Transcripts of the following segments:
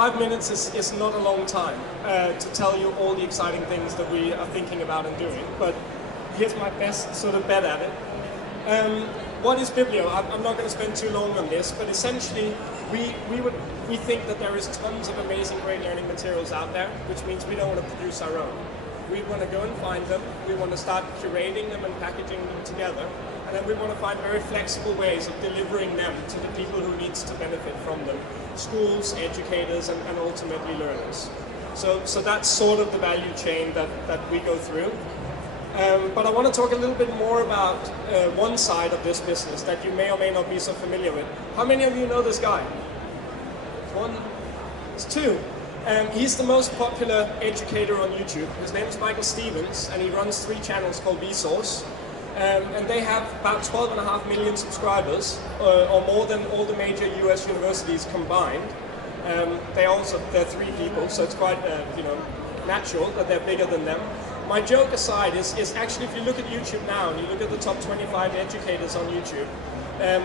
5 minutes is not a long time to tell you all the exciting things that we are thinking about and doing, but here's my best sort of bet at it. What is Bibblio? I'm not going to spend too long on this, but essentially we think that there is tons of amazing great learning materials out there, which means we don't want to produce our own. We want to go and find them, we want to start curating them and packaging them together, and then we want to find very flexible ways of delivering them to the people who need to benefit from them. Schools, educators, and ultimately learners. So that's sort of the value chain that we go through. But I want to talk a little bit more about one side of this business that you may or may not be so familiar with. How many of you know this guy? One? It's two. He's the most popular educator on YouTube. His name is Michael Stevens, and he runs 3 channels called Vsauce. And they have about 12.5 million subscribers, or more than all the major US universities combined. They're 3 people, so it's quite natural that they're bigger than them. My joke aside is actually, if you look at YouTube now and you look at the top 25 educators on YouTube,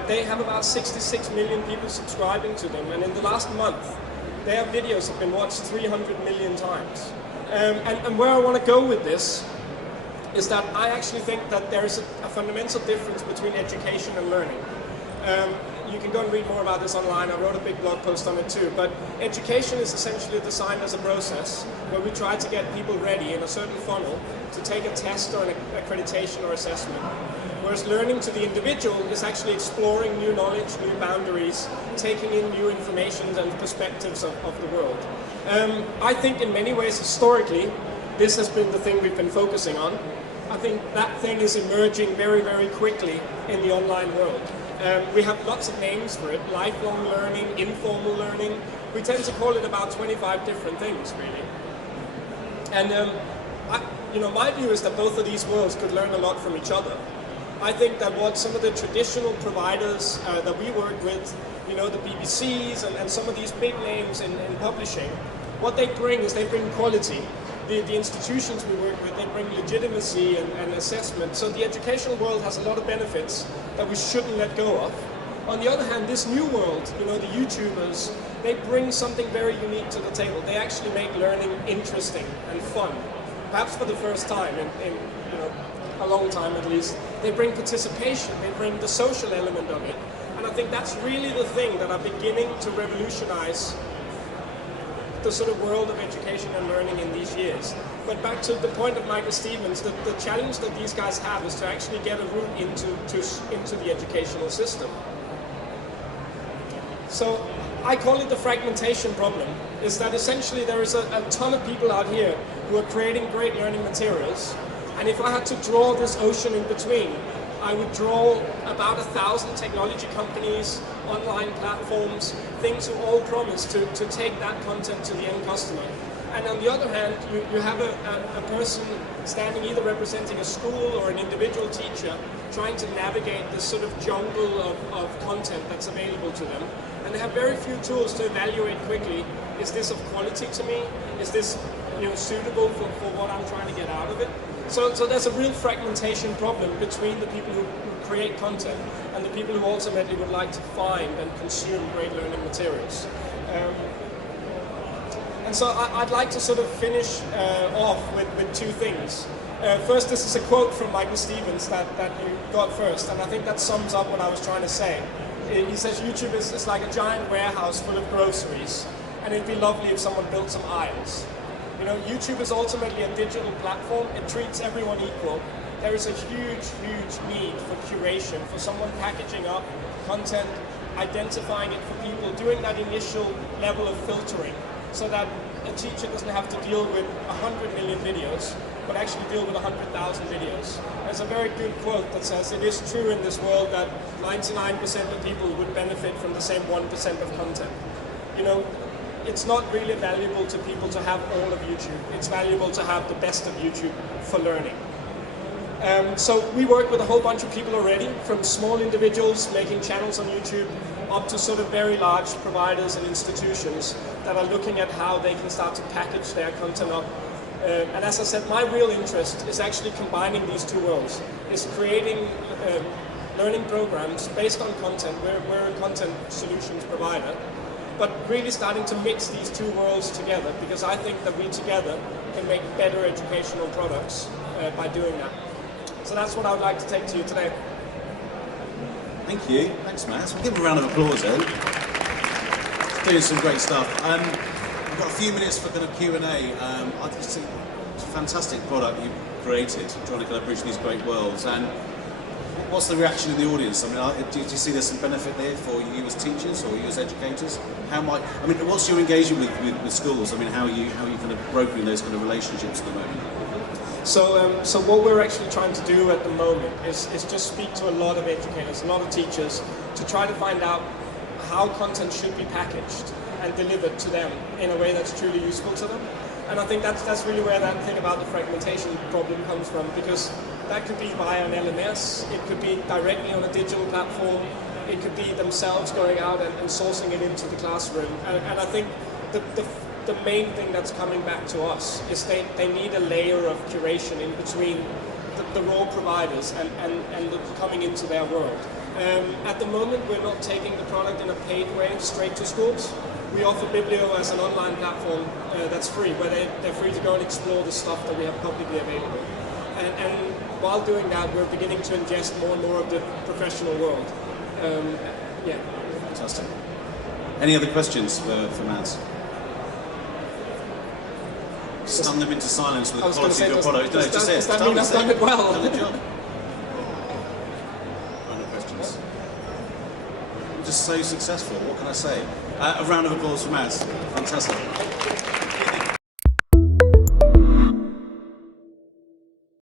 they have about 66 million people subscribing to them, and in the last month, their videos have been watched 300 million times. And where I want to go with this is that I actually think that there is a fundamental difference between education and learning. You can go and read more about this online. I wrote a big blog post on it too. But education is essentially designed as a process where we try to get people ready in a certain funnel to take a test or an accreditation or assessment. Whereas learning to the individual is actually exploring new knowledge, new boundaries, taking in new information and perspectives of the world. I think in many ways historically, this has been the thing we've been focusing on. I think that thing is emerging very, very quickly in the online world. We have lots of names for it: lifelong learning, informal learning. We tend to call it about 25 different things, really. And my view is that both of these worlds could learn a lot from each other. I think that what some of the traditional providers that we work with, the BBCs and some of these big names in publishing, what they bring is they bring quality. The institutions we work with, they bring legitimacy and assessment. So the educational world has a lot of benefits that we shouldn't let go of. On the other hand, this new world, the YouTubers, they bring something very unique to the table. They actually make learning interesting and fun, perhaps for the first time in a long time at least. They bring participation, they bring the social element of it. And I think that's really the thing that are beginning to revolutionize the sort of world of education and learning in these years. But back to the point of Michael Stevens, the challenge that these guys have is to actually get a route into the educational system. So I call it the fragmentation problem, is that essentially there is a ton of people out here who are creating great learning materials, and if I had to draw this ocean in between, I would draw about 1,000 technology companies, online platforms, things who all promise to take that content to the end customer. And on the other hand, you have a person standing either representing a school or an individual teacher trying to navigate this sort of jungle of content that's available to them. And they have very few tools to evaluate quickly, is this of quality to me? Is this suitable for what I'm trying to get out of it? So there's a real fragmentation problem between the people who create content and the people who ultimately would like to find and consume great learning materials. And so I'd like to sort of finish off with 2 things. First, this is a quote from Michael Stevens that you got first, and I think that sums up what I was trying to say. He says YouTube is like a giant warehouse full of groceries, and it'd be lovely if someone built some aisles. YouTube is ultimately a digital platform. It treats everyone equal. There is a huge, huge need for curation, for someone packaging up content, identifying it for people, doing that initial level of filtering, so that a teacher doesn't have to deal with 100 million videos, but actually deal with 100,000 videos. There's a very good quote that says, it is true in this world that 99% of people would benefit from the same 1% of content. It's not really valuable to people to have all of YouTube. It's valuable to have the best of YouTube for learning. So we work with a whole bunch of people already, from small individuals making channels on YouTube up to sort of very large providers and institutions that are looking at how they can start to package their content up. And as I said, my real interest is actually combining these 2 worlds, is creating learning programs based on content. We're a content solutions provider. but really starting to mix these two worlds together, because I think that we together can make better educational products by doing that. So that's what I would like to take to you today. Thank you. Thanks, Matt. We'll give him a round of applause then. Doing some great stuff. We've got a few minutes for kind of Q&A. I think it's a fantastic product you've created, trying to kind of bridge these great worlds. And what's the reaction of the audience? I mean, do you see there's some benefit there for you as teachers or you as educators? What's your engagement with schools? I mean, how are you kind of brokering those kind of relationships at the moment? So what we're actually trying to do at the moment is just speak to a lot of educators, a lot of teachers, to try to find out how content should be packaged and delivered to them in a way that's truly useful to them. And I think that's really where that thing about the fragmentation problem comes from, because that could be via an LMS, it could be directly on a digital platform, it could be themselves going out and sourcing it into the classroom. And I think the main thing that's coming back to us is they need a layer of curation in between the raw providers and coming into their world. At the moment, we're not taking the product in a paid way straight to schools. We offer Bibblio as an online platform that's free, where they're free to go and explore the stuff that we have publicly available. And while doing that, we're beginning to ingest more and more of the professional world. Yeah. Fantastic. Any other questions for Matt? Stun them into silence with the quality of your product. Does that mean I've done it well? Done the job. Final questions. Just so successful. What can I say? A round of applause for Matt. Fantastic.